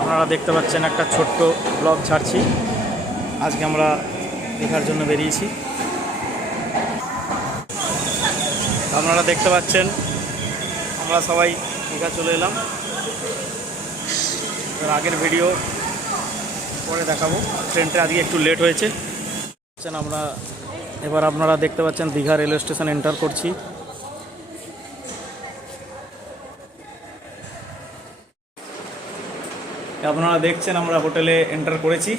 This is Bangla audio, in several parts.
আপনারা দেখতে পাচ্ছেন একটা ছোট্ট ব্লগ ছাড়ছি। আজকে আমরা দীঘার জন্য বেরিয়েছি। আপনারা দেখতে পাচ্ছেন আমরা সবাই দীঘা চলে এলাম। এর আগের ভিডিও পরে দেখাবো। ট্রেনটা আজকে একটু লেট হয়েছে। আমরা এবার আপনারা দেখতে পাচ্ছেন দীঘা রেলওয়ে স্টেশন এন্টার করছি। আপনারা দেখছেন আমরা হোটেলে এন্টার করেছি।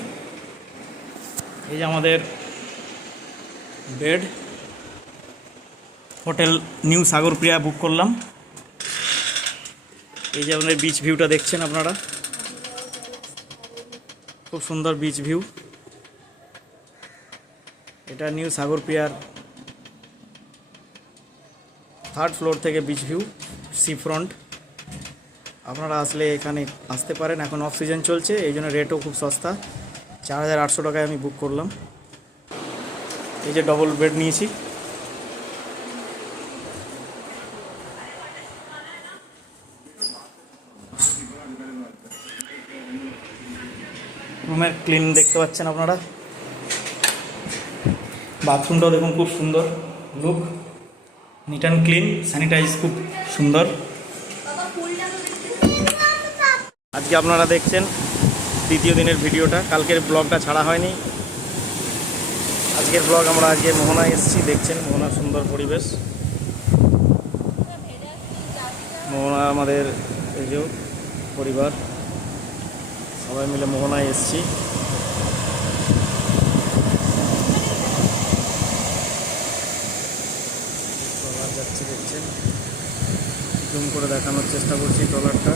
এই যে আমাদের বেড, হোটেল নিউ সাগরপ্রিয়া বুক করলাম। এই যে আপনার বিচ ভিউটা দেখছেন আপনারা, খুব সুন্দর বিচ ভিউ। এটা নিউ সাগরপ্রিয়ার 3rd ফ্লোর থেকে বিচ ভিউ, সি ফ্রন্ট। আপনারা আসলে এখানে আসতে পারেন। এখন অফ সিজন চলছে, এই জন্য রেটও খুব সস্তা। 4800 টাকায় আমি বুক করলাম। এই যে ডবল বেড নিয়েছি। রুমের ক্লিন দেখতে পাচ্ছেন আপনারা। বাথরুমটাও দেখুন, খুব সুন্দর look, neat and clean, sanitize খুব সুন্দর। আজকে আপনারা দেখছেন দ্বিতীয় দিনের ভিডিওটা, কালকের ব্লগটা ছাড়া হয়নি। আজকের ব্লগ আমরা আজকে মোহনায় এসেছি, দেখছেন মোহনার সুন্দর পরিবেশ। মোহনা আমাদের এই যে পরিবার সবাই মিলে মোহনায় এসেছি। ট্রলার যাচ্ছে, দেখছেন, জুম করে দেখানোর চেষ্টা করছি ট্রলারটা।